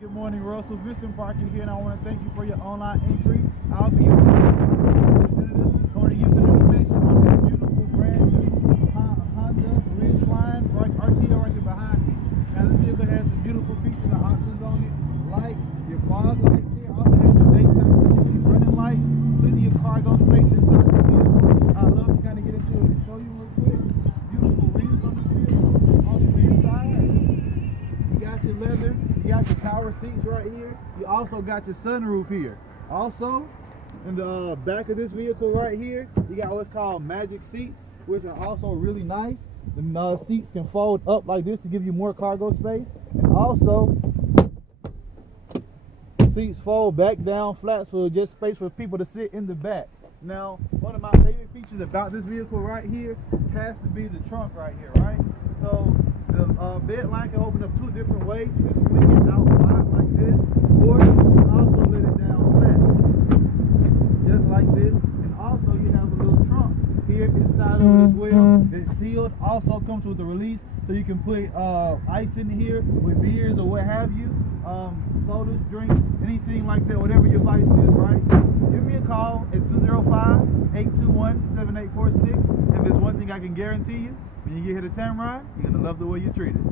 Good morning, Russell. Vincent parking here, and I want to thank you for your online inquiry. I'll be your representative. I want to give some information on this beautiful brand new Honda Ridgeline RTO right here behind me. Now, this vehicle has some beautiful features and options on it, like your fog lights here. Also has your daytime running lights, plenty of cargo space inside the vehicle. I'd love to kind of get into it and show you real quick. Beautiful rims on the vehicle. On the inside, you got your leather. You got your power seats right here. You also got your sunroof here. Also, in the back of this vehicle right here, you got what's called magic seats, which are also really nice. The seats can fold up like this to give you more cargo space. And also, seats fold back down flat, so just space for people to sit in the back. Now, one of my favorite features about this vehicle right here has to be the trunk right here, right? So the bed line can open up two different ways. You can swing it out wide like this, or you can also let it down flat, just like this. And also you have a little trunk here inside of it as well. It's sealed. Also comes with a release, so you can put ice in here with beers or what have you, sodas, drinks, anything like that, whatever your vice is, right? Give me a call at 205-821-7846. If there's one thing I can guarantee you, when you get here to Tameron, you're going to love the way you're treated.